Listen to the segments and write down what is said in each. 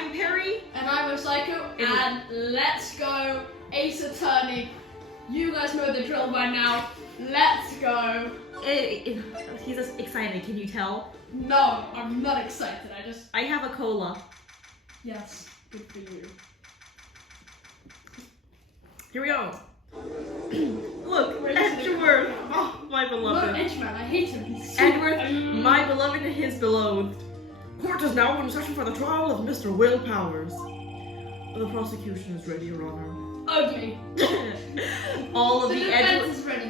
I'm Perry. And I'm Psycho. And let's go, Ace Attorney. You guys know the drill by now. Let's go. He's excited, can you tell? No, I'm not excited. I have a cola. Yes, good for you. Here we go. Look, Edgeworth. Oh, my beloved. No, Edgeman, I hate him. He's so Edgeworth, my beloved and his beloved. Court is now in session for the trial of Mr. Will Powers. The prosecution is ready, Your Honor. ugly. all of The the defense is ready.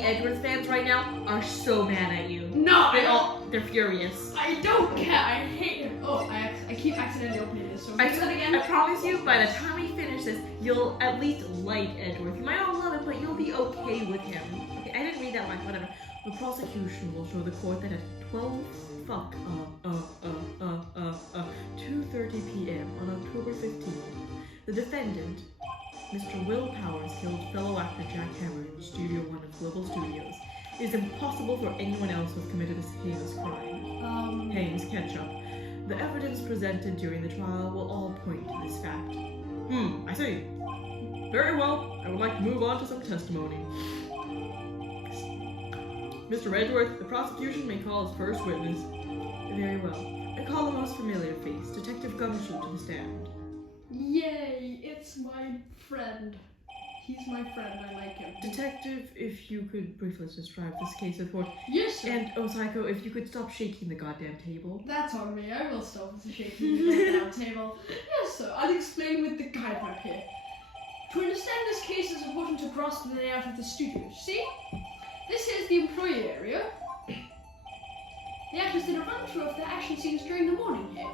Edgeworth fans right now are so mad at you. No, They're furious. I don't care. I hate him. Oh, I keep accidentally opening this. So do that again. I promise you, by the time we finish this, you'll at least like Edgeworth. You might not love it, but you'll be okay with him. Okay, I didn't read that line, whatever. The prosecution will show the court that at 2:30 p.m. on October 15th, the defendant, Mr. Will Powers, killed fellow actor Jack Hammer in Studio One of Global Studios. It is impossible for anyone else to have committed this heinous crime. Haynes Ketchup. The evidence presented during the trial will all point to this fact. I see. Very well. I would like to move on to some testimony. Mr. Edgeworth, the prosecution may call its first witness. Very well. I call the most familiar face, Detective Gumshoe, to the stand. Yay, it's my friend. He's my friend, I like him. Detective, if you could briefly describe this case with court. Yes, sir. And, Psycho, if you could stop shaking the goddamn table. That's on me, I will stop shaking the goddamn table. Yes, sir, I'll explain with the guide right here. To understand this case, it's important to grasp the layout of the studio. See? This is the employee area. The actors did a run-through of their action scenes during the morning here.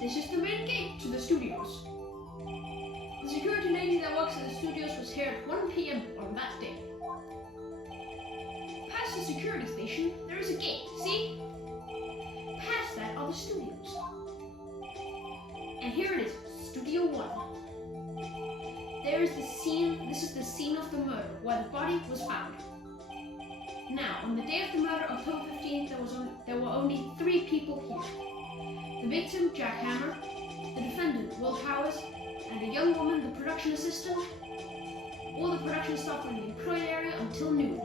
This is the main gate to the studios. The security lady that works at the studios was here at 1 p.m. on that day. Past the security station, there is a gate, see? Past that are the studios. And here it is, Studio 1. There is the scene, this is the scene of the murder, where the body was found. Now, on the day of the murder, October 15th, there were only 3 people here. The victim, Jack Hammer, the defendant, Will Powers, and a young woman, the production assistant. All the production staff were in the employee area until noon.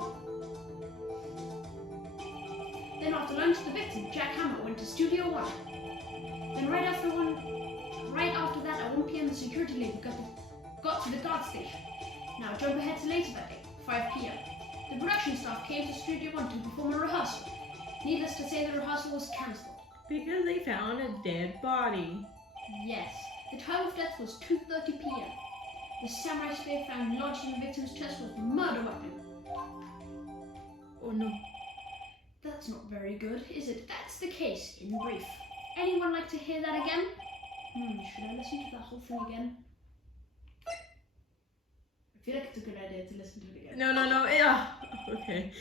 Then after lunch, the victim, Jack Hammer, went to Studio 1. Then right after that, at 1 p.m., the security lady got to the guard station. Now jump ahead to later that day, 5 p.m. The production staff came to Studio 1 to perform a rehearsal. Needless to say, the rehearsal was cancelled. Because they found a dead body. Yes. The time of death was 2:30 p.m. The samurai spear found lodged in the victim's chest was a murder weapon. Oh no. That's not very good, is it? That's the case, in brief. Anyone like to hear that again? Should I listen to that whole thing again? I feel like it's a good idea to listen to it again. No. Yeah. Okay.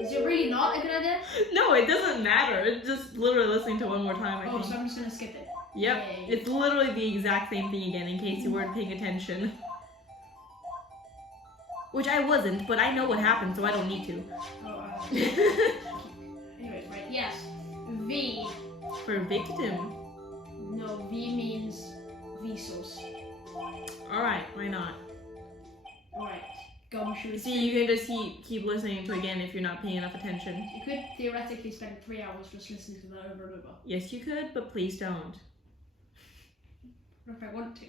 Is it really not a good idea? No, it doesn't matter. It's just literally listening to one more time, I think. So I'm just gonna skip it. Yep. Yay. It's literally the exact same thing again, in case you weren't paying attention. Which I wasn't, but I know what happened, so I don't need to. Anyways, right. Yes. V. For victim. No, V means Vsauce. Alright, why not? Alright. Gumshoe. See, you can just keep listening to it again if you're not paying enough attention. You could theoretically spend 3 hours just listening to that over and over. Yes, you could, but please don't. What if I want to?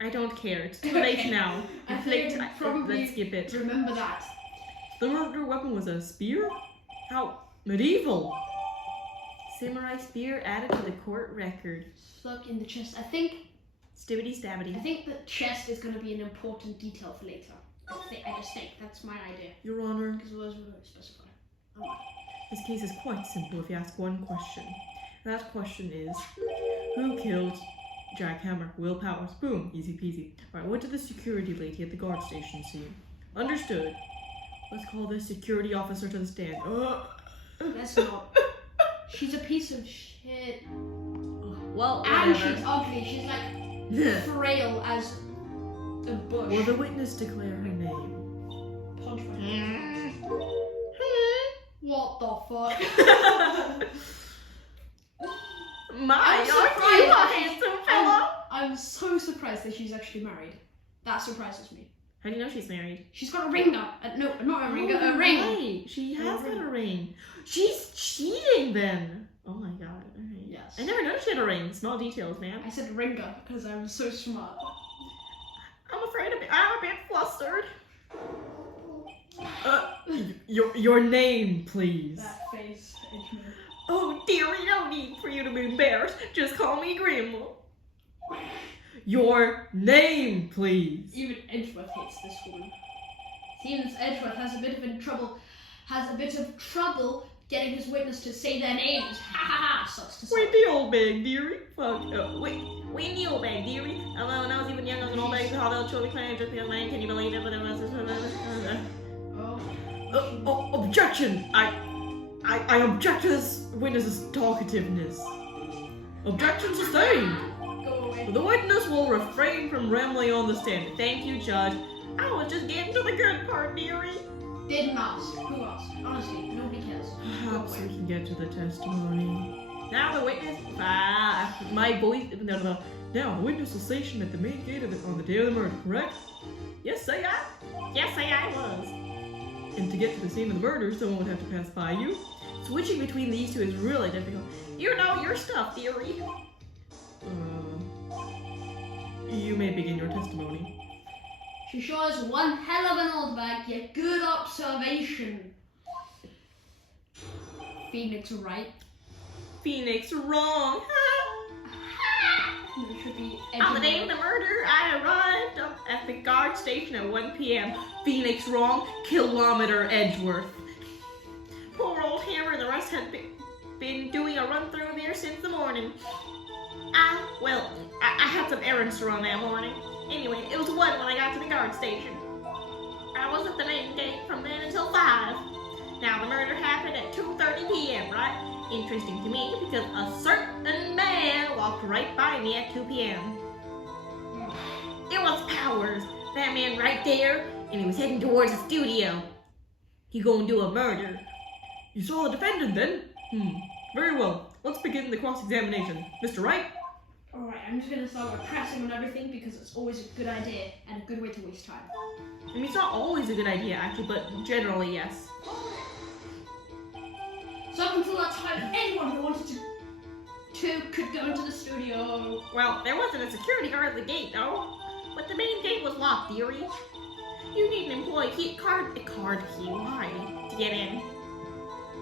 I don't care. It's too late now. I think probably Let's skip it. remember that. The murder weapon was a spear? How medieval! Samurai spear added to the court record. Stuck in the chest. I think Stibbity stabbity. the chest is going to be an important detail for later. I just think that's my idea. Your Honor, Because those were specified. this case is quite simple if you ask one question. That question is, who killed Jack Hammer? Will Powers. Boom, easy peasy. Alright, what did the security lady at the guard station see? Understood. Let's call this security officer to the stand. That's not. She's a piece of shit. Well, And whatever. she's ugly. She's like frail as a bush. Will the witness declare her name? Punch my head. What the fuck? My, I'm you're surprised I'm so surprised that she's actually married. That surprises me. How do you know she's married? She's got a ring now. No, not a ring, a you're ring. Right. She has ring. got a ring. She's cheating then. Oh my god. Alright. Yes. I never noticed she had a ring. Small details, man. I said ringer because I'm so smart. I'm afraid I'm a bit flustered. Your name, please. That face, Edgemont. Oh, dearie, no need for you to be embarrassed. Just call me Grandma. Your name, please. Even Edgeworth hates this woman. Seems Edgeworth has a bit of trouble getting his witness to say their names. Ha ha ha! Sucks to suck. Wait, the old bag, dearie. Fuck. Wait, the old bag, dearie. Although when I was even young, I was an old bag. So how they'll truly claim just because mine. Can you believe it? But it was. Objection! I object to this witness's talkativeness. Objection sustained. Go away. The witness will refrain from rambling on the stand. Thank you, Judge. I was just getting to the good part, dearie. Didn't ask. Who asked? Honestly, nobody cares. Perhaps we can get to the testimony. Now the witness. My voice. No. Now the witness was stationed at the main gate on the day of the murder, correct? Yes, say I. Yes, say I was. And to get to the scene of the murder, someone would have to pass by you. Switching between these two is really difficult. You know your stuff, dearie. You may begin your testimony. She sure is one hell of an old bag, yet good observation. Phoenix right. Phoenix wrong. It should be On the day of the murder, I arrived at the guard station at 1 p.m. Phoenix wrong, kilometer Edgeworth. Poor old Hammer and the rest had been doing a run through there since the morning. I had some errands to run that morning. Anyway, it was 1 when I got to the guard station. I was at the main gate from then until 5. Now the murder happened at 2:30 p.m., right? Interesting to me because a certain man walked right by me at 2 p.m. It was Powers, that man right there, and he was heading towards the studio. He gonna do a murder. You saw the defendant then? Very well. Let's begin the cross-examination. Mr. Wright? Alright, I'm just gonna start with pressing on everything because it's always a good idea and a good way to waste time. I mean, it's not always a good idea, actually, but generally, yes. So up until that time, anyone who wanted to could go into the studio. Well, there wasn't a security guard at the gate, though. But the main gate was locked, dearie. You need an employee card key, why? To get in.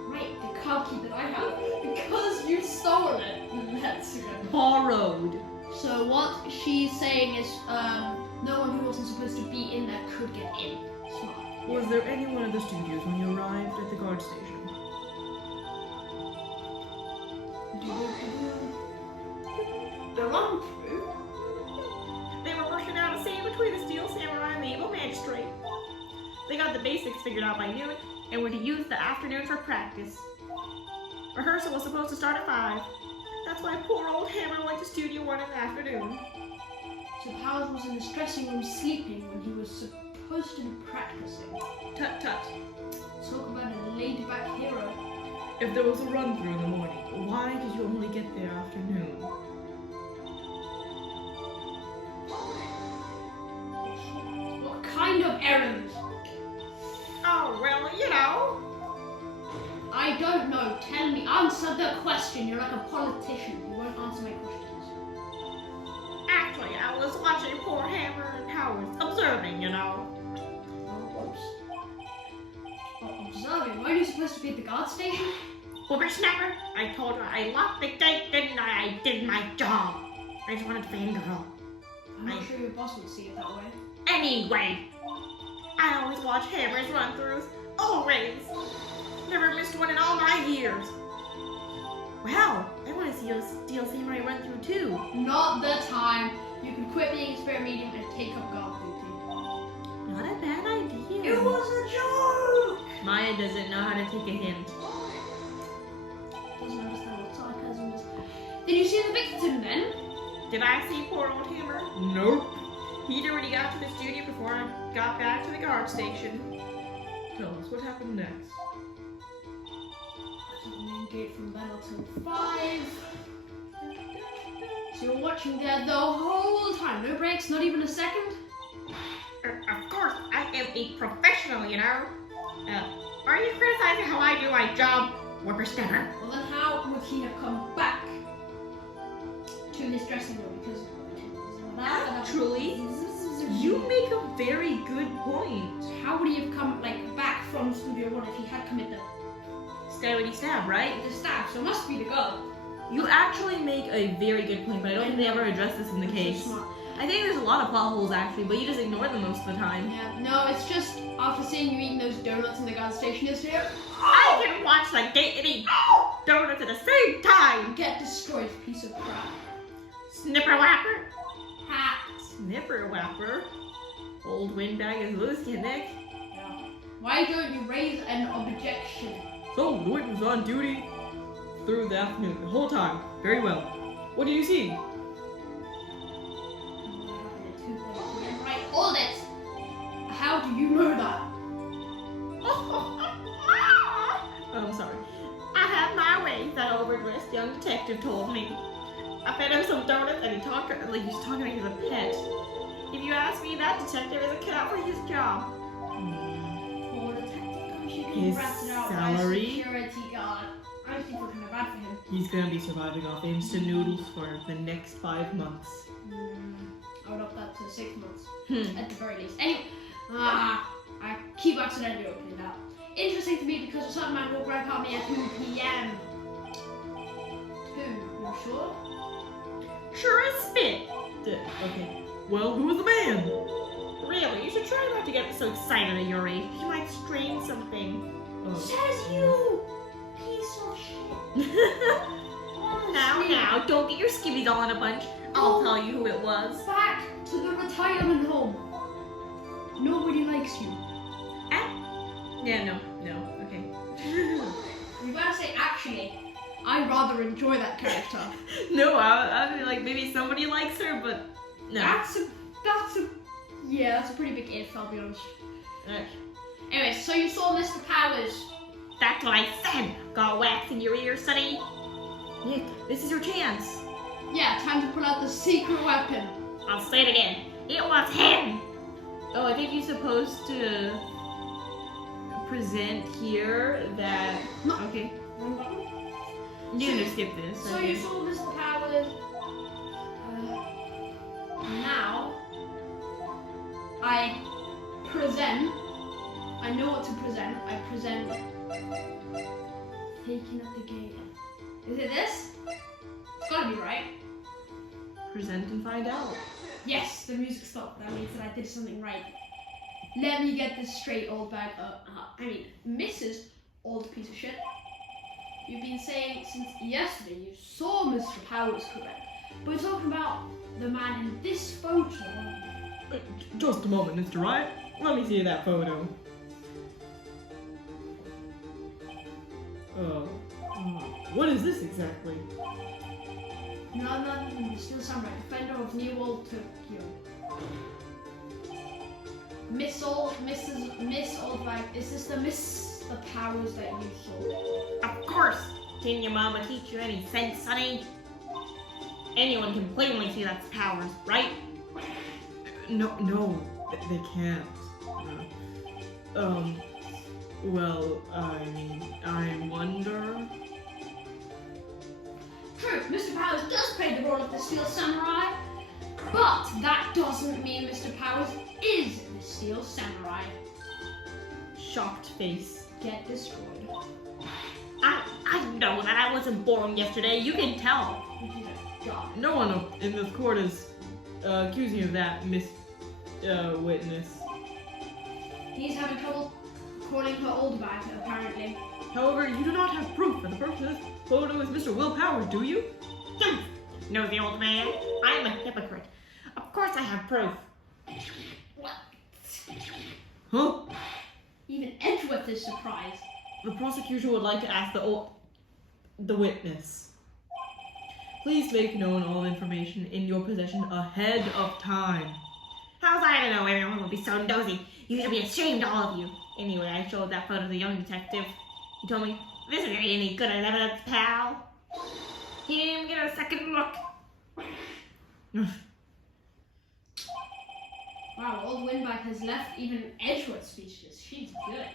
Right, the car key that I have, because you stole it. That's good. Borrowed. So what she's saying is, no one who wasn't supposed to be in there could get in. Smart. Was there anyone at the studios when you arrived at the guard station? The run through? They were working out a scene between the Steel Samurai and the Evil Magistrate. They got the basics figured out by noon and were to use the afternoon for practice. Rehearsal was supposed to start at 5. That's why poor old Hammer went to Studio 1 in the afternoon. So Powers was in his dressing room sleeping when he was supposed to be practicing. Tut tut. Talk about a laid-back hero. If there was a run-through in the morning, why did you only get there afternoon? What kind of errand? Oh, well, you know. I don't know. Tell me. Answer the question. You're like a politician. You won't answer my questions. Actually, I was watching poor Hammer and Powers, observing, you know. Observing? Weren't you supposed to be at the guard station? Whippersnapper, I told her I locked the gate, didn't I? I did my job. I just wanted to fangirl. I'm not sure your boss would see it that way. Anyway, I always watch Hammer's run-throughs. Always. Never missed one in all my years. Wow, I want to see a Steel Samurai run-through too. Not the time. You can quit being spirit medium and take up guard duty. Not a bad idea. It was a joke! Maya doesn't know how to take a hint. Doesn't understand what sarcasm is. Did you see the victim then? Did I see poor old Hammer? Nope. He'd already got to the studio before I got back to the guard station. Tell us, what happened next? The main gate from then until 5. So you're watching there the whole time, no breaks, not even a second? Of course, I am a professional, you know. Are you criticizing how I do my job, whippersnapper? Well then how would he have come back to his dressing room? Because Actually, you make a very good point. how would he have come back from Studio One if he had committed Stabby stab, right? the stab? So it must be the girl. You actually make a very good point, but I don't think they ever address this in the So case. smart. I think there's a lot of plot holes actually, but you just ignore them most of the time. Yeah, no, it's just after seeing you eating those donuts in the gas station yesterday, I can watch the gate and eat donuts at the same time. get destroyed, piece of crap. Snipper whapper. Hat. Snipper whapper. Old windbag is loose, Nick. Why don't you raise an objection? So, the witness was on duty through the afternoon, the whole time. Very well. What do you see? Right, all this. How do you know that? I'm sorry. I have my way, that overdressed young detective told me. I fed him some donuts and he talked like he's talking like he's a pet. If you ask me, that detective isn't cut out for his job. Poor detective. Gosh, you're His being ratted out by a salary? security guard. I just feel kind of bad for him. He's gonna be surviving off instant noodles for the next 5 months. I would up that to 6 months. Hmm. At the very least. Anyway, I keep accidentally opening that. Interesting to me because a certain man walked right past me at 2 p.m. 2, you sure? Sure as spit. Okay. Well, who was the man? Really, you should try not to get so excited at your age. You might strain something. Says you, piece of shit. Honestly. Now, don't get your skivvies all in a bunch. I'll tell you who it was. Back to the retirement home. Nobody likes you. Yeah, no, okay. You gotta say, actually, I rather enjoy that character. No, I mean, like, maybe somebody likes her, but no. That's a pretty big if, I'll be honest. Anyway, so you saw Mr. Powers. That's what I said. Got wax in your ear, sonny. Nick, this is your chance. Yeah, time to pull out the secret weapon. I'll say it again. It was him. Oh, I think you're supposed to present here that. No. Okay. Wrong button. You're gonna skip this. So okay. you saw Mr. Powers. Now, I present. I know what to present. I present. Taking at the gate. Is it this? It's gotta be right. Present and find out. Yes, the music stopped. That means that I did something right. Let me get this straight, old bag. Mrs. Old piece of shit. You've been saying since yesterday you saw Mr. Powers correct. But we're talking about the man in this photo. Just a moment, Mr. Wright. Let me see that photo. What is this exactly? No, still Samurai, defender of New Old Tokyo. Miss Oldbag, is this the Powers that you saw? Of course. Didn't your mama teach you any sense, sonny? Anyone can plainly see that's Powers, right? No, they can't. Well, I mean, I wonder. True, Mr. Powers does play the role of the Steel Samurai, but that doesn't mean Mr. Powers is the Steel Samurai. Shocked face. Get destroyed. I know that I wasn't born yesterday. You can tell. You did a job. No one in this court is accusing you of that, Miss Witness. He's having trouble calling her old bag, apparently. However, you do not have proof that the person in this photo is Mr. Will Powers, do you? Nosy old man. I'm a hypocrite. Of course I have proof. What? Huh? Even Edgeworth is surprised. The prosecution would like to ask the witness. Please make known all information in your possession ahead of time. How's I to know everyone will be so nosy? You should be ashamed, all of you. Anyway, I showed that photo to the young detective. He told me, this isn't any good evidence, pal. He didn't even get a second look. Wow, old Windbag has left even Edgewood speechless. She's good.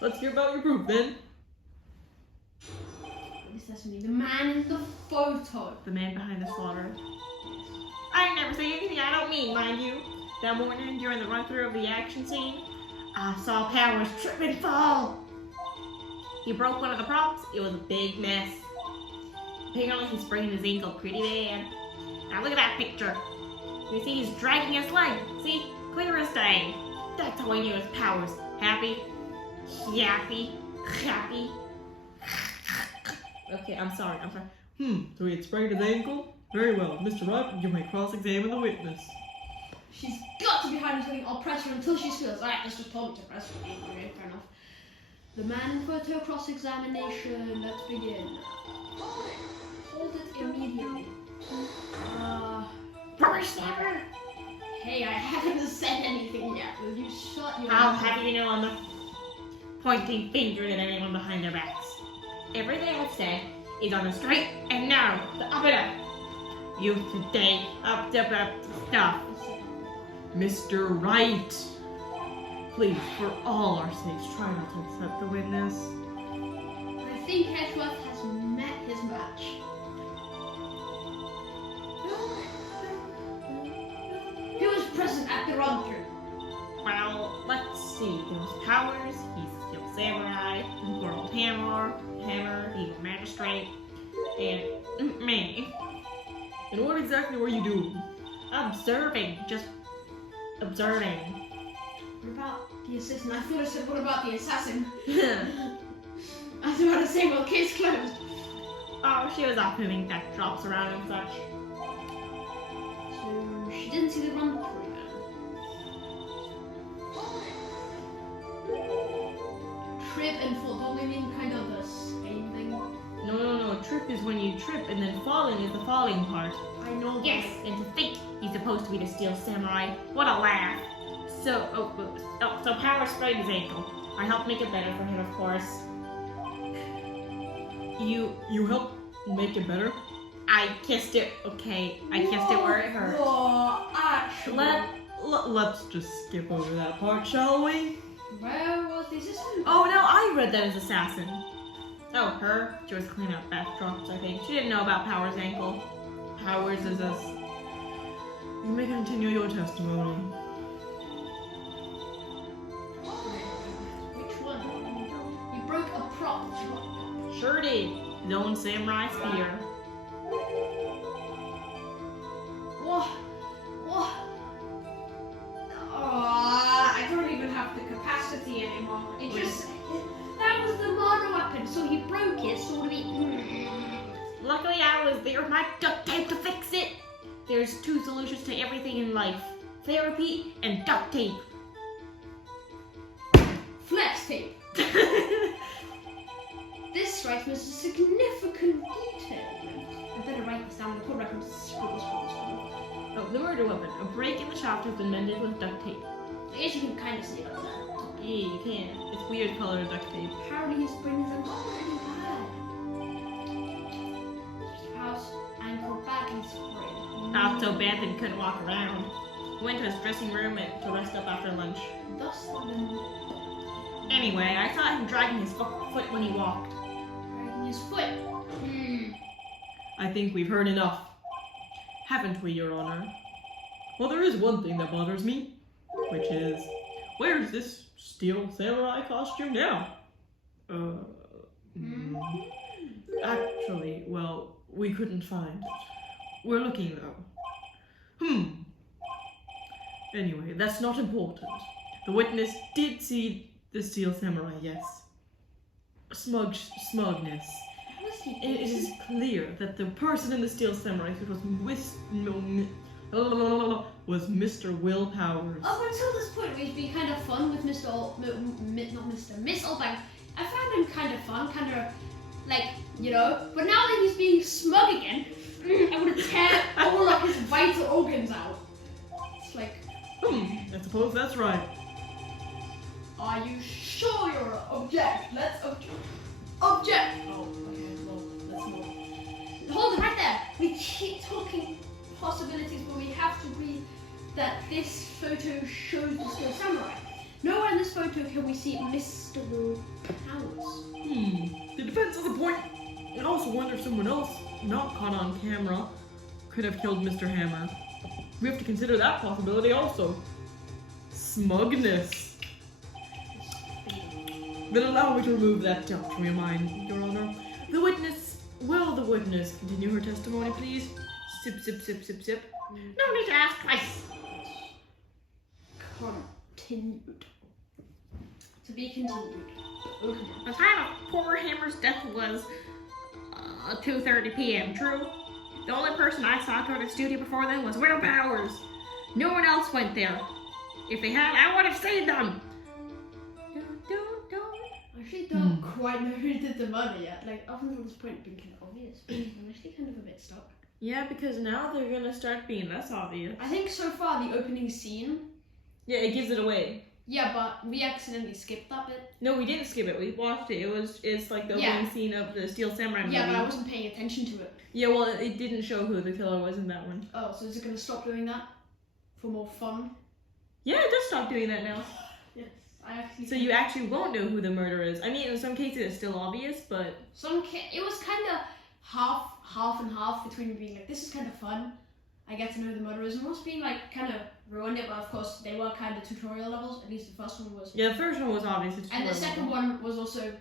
Let's hear about your proof then. At least that's me. The man in the photo. The man behind the slaughter. I never say anything I don't mean, mind you. That morning during the run-through of the action scene, I saw Powers trip and fall. He broke one of the props. It was a big mess. Apparently he sprained his ankle pretty bad. Now look at that picture. You see he's dragging his leg. See? Clear as day. That's how I knew his Powers. Happy. Happy. Happy. Okay, I'm sorry. So he had sprained his ankle? Very well. Mr. Wright, you may cross-examine the witness. She's got to be hiding something. I'll press her until she squeals. Alright, this just told me to press her. Okay, fair enough. The man in photo cross-examination. Let's begin. Hold it immediately. Rubber stammer. Hey, I haven't said anything yet. Will you shut your I'll mouth? have you know I'm not pointing fingers at anyone behind their backs. Everything I've said is on the straight and narrow, the up and up. You today, up stuff. Mr. Wright! Please, for all our sakes, try not to upset the witness. I think Edgeworth has met his match. He was present at the run-through. Well, let's see. There's Powers, he's still samurai, World Hammer, he's a magistrate, and me. And what exactly were you doing? Observing, just observing. What about the assistant? I thought I said, what about the assassin? Oh, I was about to say, well, case closed. she was off moving backdrops around and such. So, she didn't see the run-through then. Trip and fall, don't they mean kind of the same thing? No. Trip is when you trip, and then falling is the falling part. I know. Yes, and to think he's supposed to be the steel samurai. What a laugh. So Powers sprained his ankle. I helped make it better for him, of course. You helped make it better? I kissed it, okay? I kissed it where it hurt. Whoa, actually. Let's just skip over that part, shall we? Where was the assistant? Oh no, I read that as assassin. Oh, her? She was cleaning up backdrops, I think. She didn't know about Powers' ankle. Powers is us. You may continue your testimony. Which one? You broke a prop. Sure did. His own samurai spear. What? I don't even have the capacity anymore. That was the mono weapon, so he broke it, so we... Luckily I was there with my duct tape to fix it. There's two solutions to everything in life. Therapy and duct tape. Flex tape. This strikes me as a significant detail. I better write this down. The court records. Scroll. Oh, the murder weapon. A break in the shaft has been mended with duct tape. I guess you can kind of see it up there. Yeah, you can. It's weird color duct tape. Apparently his brain is pretty bad. House ankle badly sprained. Not so bad that he couldn't walk around. He went to his dressing room to rest up after lunch. Thus the Anyway, I saw him dragging his foot when he walked. dragging his foot. I think we've heard enough. Haven't we, Your Honor? Well, there is one thing that bothers me, which is, where's this steel samurai costume now? Actually, well, we couldn't find it. We're looking though. Anyway, that's not important. The witness did see the steel samurai, yes. Smugness. It is clear that the person in the steel samurai suit was Mr. Will Powers. Up until this point, we've been kind of fun with Miss Olbank. I found him kind of fun, kind of like, you know. But now that he's being smug again, I'm gonna tear all of his vital organs out. It's like, I suppose that's right. are you sure you're object? Let's object. Oh, okay. Well, let's move. Hold it right there. We keep talking. possibilities, but we have to agree that this photo shows the Steel Samurai. Nowhere in this photo can we see Mr. Will Powers. The defense of the point. I also wonder if someone else, not caught on camera, could have killed Mr. Hammer. We have to consider that possibility also. Smugness. Then allow me to remove that doubt from your mind, Your Honor. Will the witness continue her testimony, please? Sip, sip, sip, sip, sip. No need to ask twice. Continued. To be continued. Okay. The time of poor Hammer's death was 2:30 p.m. True. The only person I saw go to the studio before then was Will Powers. No one else went there. If they had, I would have saved them. I actually don't quite know who did the murder yet. Like, up until this point, it's been kind of obvious. But I'm actually kind of a bit stuck. Yeah, because now they're gonna start being less obvious. I think so far the opening scene. Yeah, it gives it away. Yeah, but we accidentally skipped that bit. No, we didn't skip it. We watched it. It's like the opening scene of the Steel Samurai movie. Yeah, but I wasn't paying attention to it. Yeah, well, it didn't show who the killer was in that one. Oh, so is it going to stop doing that? For more fun? Yeah, it does stop doing that now. Yes. I actually. So you actually won't know who the murderer is. I mean, in some cases it's still obvious, but It was kind of half and half between being like, this is kind of fun. I get to know who the murderer is, and also being like, kind of ruined it, but of course they were kind of tutorial levels. At least the first one was. yeah, the first one was obvious. And the second one was also.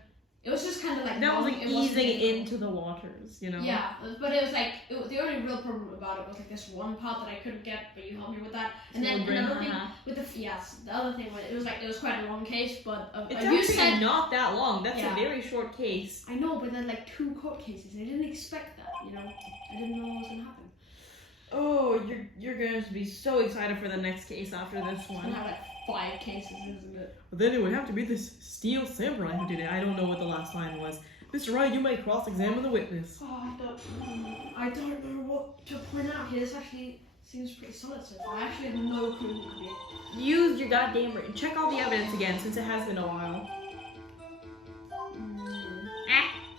It was just kind of like. That was long, like it wasn't easing difficult. into the waters, you know? Yeah, but it was like the only real problem about it was like this one part that I couldn't get, but you helped me with that. And then another thing with the other thing was it was quite a long case, but It's you actually said not that long. That's Yeah. a very short case. I know, but then like 2 court cases. I didn't expect that. You know, I didn't know what was gonna happen. Oh, you're going to be so excited for the next case after this It's gonna one. have like 5 cases, isn't it? But then it would have to be this Steel Samurai who did it. I don't know what the last line was. Mr. Wright, you may cross-examine the witness. Oh, I don't know what to point out here. This actually seems pretty solid so far. I actually have no clue who could be. Use your goddamn brain. Check all the evidence again since it has been a while.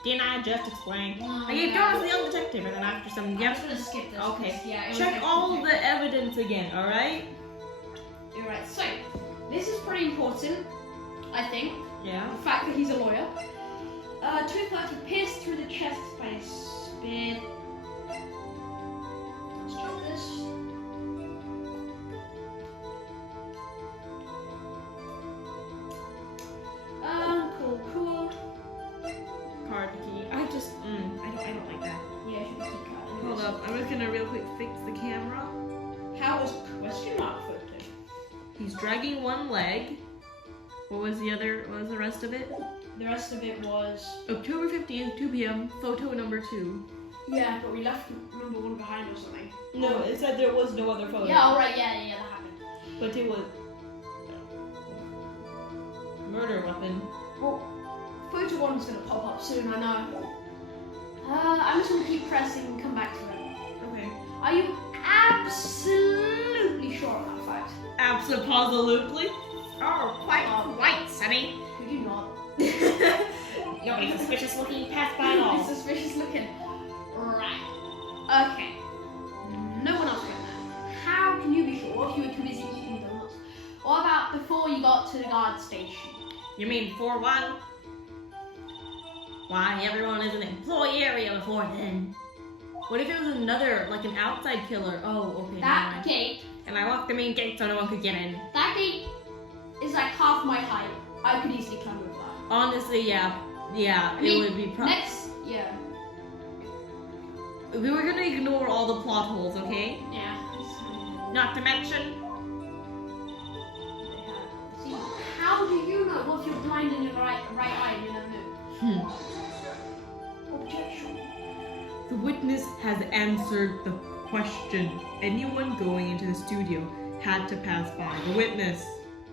Didn't I just explain? No, I gave yeah. Doris the young detective, and then after some I'm just gonna skip this. Okay. 'Cause, yeah, it was Check like- all the evidence again, alright? You're right. So, this is pretty important, I think. Yeah. The fact that he's a lawyer. Tooth mark pierced through the chest by a spear. Let's check this. Cool. Card key. I don't like that. Yeah, it should be key card. Hold up. I'm just gonna real quick fix the camera. How was question mark photo? He's dragging one leg. What was the rest of it? The rest of it was. October 15th, 2 p.m., photo number 2. Yeah, but we left number 1 behind or something. No, it said there was no other photo. Yeah, alright, yeah, that happened. But it was murder weapon. Well, photo 1's gonna pop up soon, I know. I'm just gonna keep pressing and come back to it. Okay. Are you absolutely sure of that fact? Absolutely. Oh, quite, Sonny. Could you not? Nobody suspicious looking passed by at all. It's suspicious looking. Right. Okay. No one else went there. How can you be sure? What if you were too busy eating donuts? What about before you got to the guard station? You mean 4-1? Why, everyone is an employee area before then. What if it was another, like an outside killer? Oh, okay. That never mind. gate, And I locked the main gate so no one could get in. that gate is like half my height. I could easily climb over that. Honestly, yeah. Yeah, I mean, it would be yeah. We were gonna ignore all the plot holes, okay? Yeah. Not to mention, See, how do you know? What if you're blind in your right eye and you don't know? Objection. The witness has answered the question. Anyone going into the studio had to pass by the witness.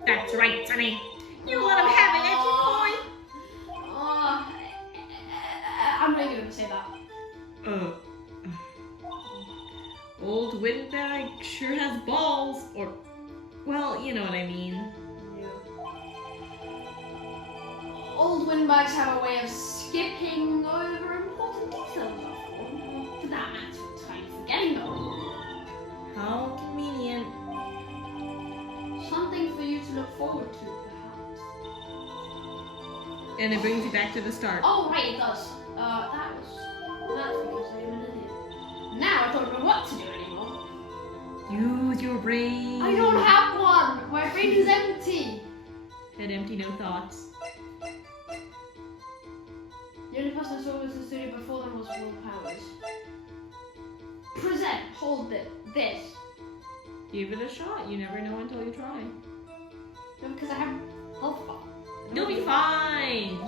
that's right, Sonny. You let him have it, edgy boy. I'm not even gonna say that. Old windbag sure has balls, or, well, you know what I mean. Old windbags have a way of skipping over important details, for that matter, of time forgetting them. And it brings you back to the start. Oh, right, it does. That's because I am an idiot. Now I don't know what to do anymore. Use your brain. I don't have one. My brain is empty. Head empty, no thoughts. The only person I saw was the studio before them was Will Powers. Present. Hold this. Give it a shot. You never know until you try. No, because I have health bar. You'll be fine.